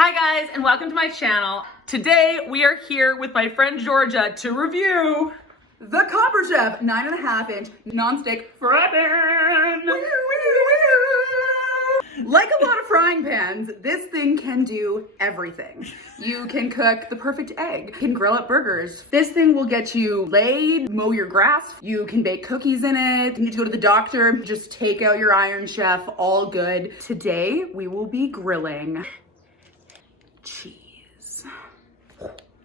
Hi guys, and welcome to my channel. Today we are here with my friend Georgia to review the Copper Chef 9.5-inch nonstick fry pan. Like a lot of frying pans, this thing can do everything. You can cook the perfect egg, you can grill up burgers. This thing will get you laid, mow your grass. You can bake cookies in it. You need to go to the doctor, just take out your Iron Chef, all good. Today we will be grilling cheese.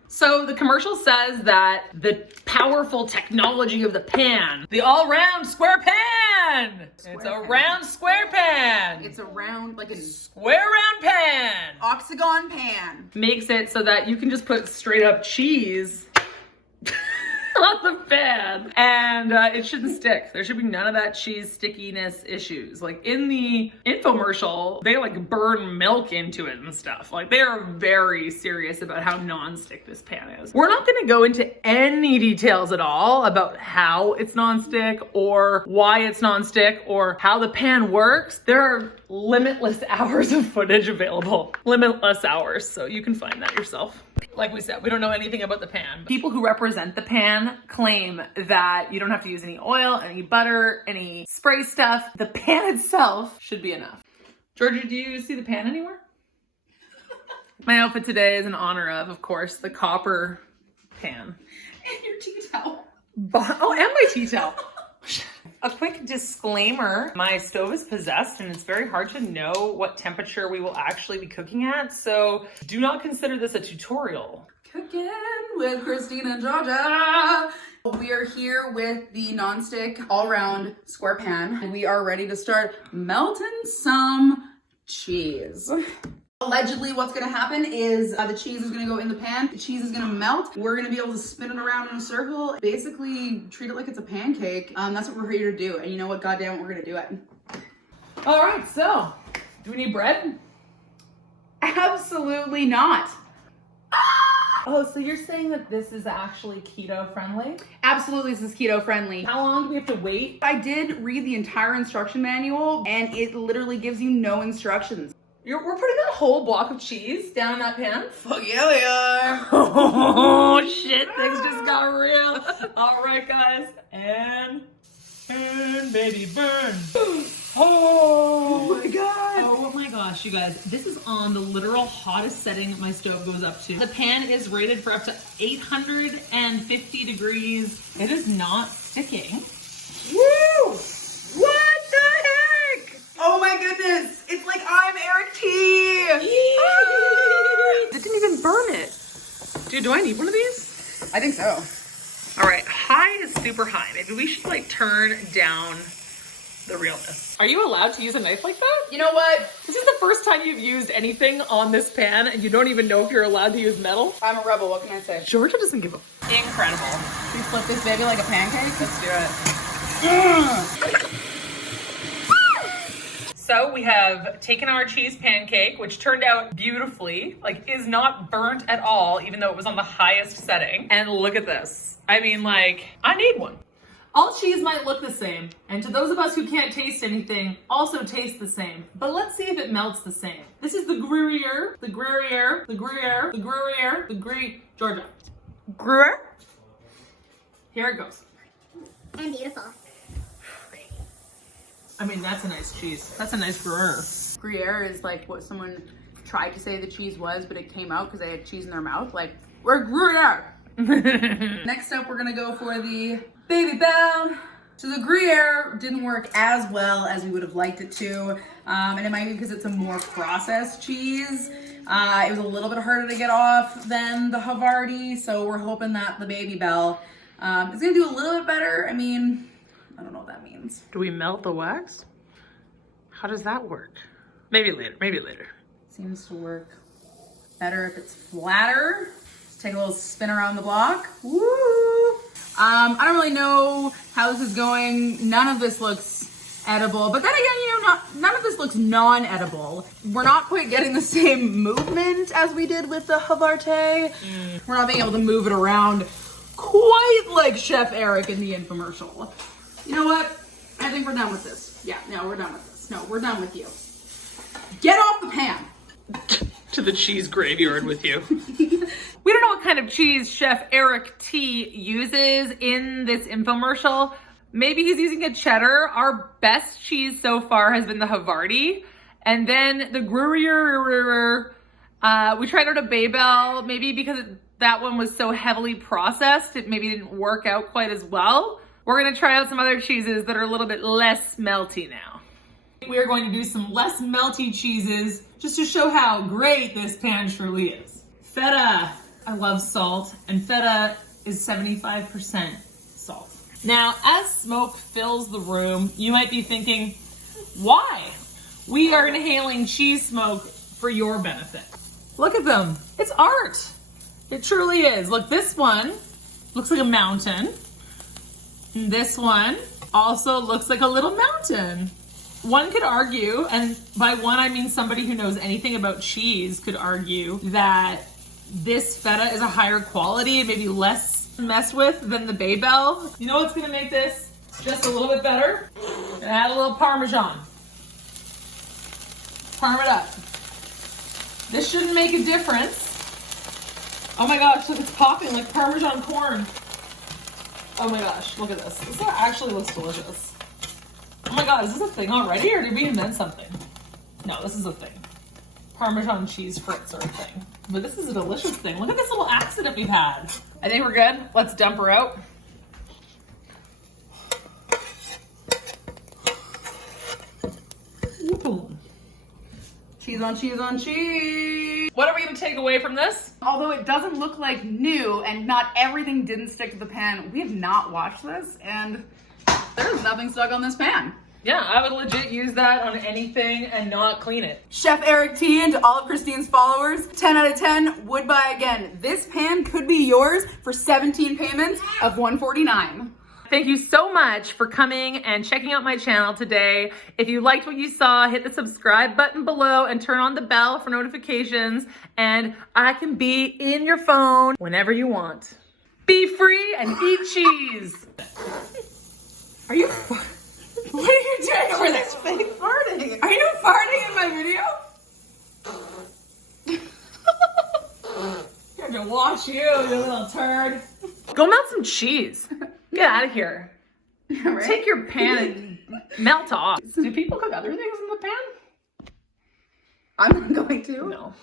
So the commercial says that the powerful technology of the pan, the all-round square pan. It's a round square pan. It's a round, like a square round pan. octagon pan. Makes it so that you can just put straight up cheese on the pan and it shouldn't stick. There should be none of that cheese stickiness issues. Like in the infomercial, they like burn milk into it and stuff. Like they are very serious about how non-stick this pan is. We're not gonna go into any details at all about how it's non-stick or why it's non-stick or how the pan works. There are limitless hours of footage available. Limitless hours, so you can find that yourself. Like we said, we don't know anything about the pan. People who represent the pan claim that you don't have to use any oil, any butter, any spray stuff. The pan itself should be enough. Georgia, do you see the pan anywhere? My outfit today is in honor of course, the copper pan. And your tea towel. Oh, and my tea towel. A quick disclaimer, my stove is possessed and it's very hard to know what temperature we will actually be cooking at, so do not consider this a tutorial. Cooking with Christine and Georgia. We are here with the nonstick all-round square pan and we are ready to start melting some cheese. Allegedly, what's gonna happen is the cheese is gonna go in the pan, the cheese is gonna melt, we're gonna be able to spin it around in a circle, basically treat it like it's a pancake. That's what we're here to do, and you know what, goddamn it, we're gonna do it. All right, so, do we need bread? Absolutely not. Oh, so you're saying that this is actually keto friendly? Absolutely, this is keto friendly. How long do we have to wait? I did read the entire instruction manual, and it literally gives you no instructions. We're putting a whole block of cheese down in that pan? Fuck yeah, we are. Oh shit, things just got real. All right, guys, and baby, burn. Oh my god. Oh my gosh, you guys, this is on the literal hottest setting my stove goes up to. The pan is rated for up to 850 degrees. It is not sticking. Woo! What the heck? Oh my goodness, it's like I'm Eric T. It didn't even burn it. Dude, do I need one of these? I think so. All right, high is super high. Maybe we should like turn down the realness. Are you allowed to use a knife like that? You know what? This is the first time you've used anything on this pan and you don't even know if you're allowed to use metal? I'm a rebel, what can I say? Georgia doesn't give a incredible. We flip this baby like a pancake? Let's do it. So we have taken our cheese pancake, which turned out beautifully, like is not burnt at all, even though it was on the highest setting. And look at this. I mean, like, I need one. All cheese might look the same, and to those of us who can't taste anything, also taste the same. But let's see if it melts the same. This is the Gruyere, the Gruyere, the Gruyere, the Gruyere, the Gruyere, Georgia. Gruyere? Here it goes. And beautiful. I mean, that's a nice cheese. That's a nice Gruyere. Gruyere is like what someone tried to say the cheese was, but it came out because they had cheese in their mouth. Like, we're Gruyere. Next up, we're gonna go for the Baby Bell. So the Gruyere didn't work as well as we would have liked it to. And it might be because it's a more processed cheese. It was a little bit harder to get off than the Havarti. So we're hoping that the Baby Bell is gonna do a little bit better. I mean, I don't know what that means. Do we melt the wax? How does that work? Maybe later, maybe later. Seems to work better if it's flatter. Let's take a little spin around the block. Woo! I don't really know how this is going. None of this looks edible, but then again, you know, none of this looks non-edible. We're not quite getting the same movement as we did with the Havarti. We're not being able to move it around quite like Chef Eric in the infomercial. You know what? I think we're done with this. Yeah, no, we're done with this. No, we're done with you. Get off the pan. to the cheese graveyard with you. We don't know what kind of cheese Chef Eric T uses in this infomercial. Maybe he's using a cheddar. Our best cheese so far has been the Havarti. And then the Gruyere, we tried out a Babel, maybe because that one was so heavily processed, it maybe didn't work out quite as well. We're gonna try out some other cheeses that are a little bit less melty now. We are going to do some less melty cheeses just to show how great this pan truly is. Feta, I love salt, and Feta is 75% salt. Now, as smoke fills the room, you might be thinking, why? We are inhaling cheese smoke for your benefit. Look at them. It's art. It truly is. Look, this one looks like a mountain. And this one also looks like a little mountain. One could argue, and by one I mean somebody who knows anything about cheese could argue that this feta is a higher quality and maybe less mess with than the Babel. You know what's gonna make this just a little bit better? And add a little Parmesan. Parm it up. This shouldn't make a difference. Oh my gosh, look, it's popping like Parmesan corn. Oh my gosh, look at this. This actually looks delicious. Oh my god, is this a thing already or did we invent something? No, this is a thing. Parmesan cheese fritz are a thing. But this is a delicious thing. Look at this little accident we've had. I think we're good. Let's dump her out. Ooh. Cheese on cheese on cheese. What are we gonna take away from this? Although it doesn't look like new and not everything didn't stick to the pan, we have not washed this and there's nothing stuck on this pan. Yeah, I would legit use that on anything and not clean it. Chef Eric T and to all of Christine's followers, 10 out of 10, would buy again. This pan could be yours for 17 payments of $149. Thank you so much for coming and checking out my channel today. If you liked what you saw, hit the subscribe button below and turn on the bell for notifications, and I can be in your phone whenever you want. Be free and eat cheese. Are you, what are you doing over there? Fake farting. Are you farting in my video? I'm gonna watch you little turd. Go melt some cheese. Get out of here. Right? Take your pan and melt off. Do people cook other things in the pan? I'm not going to. No.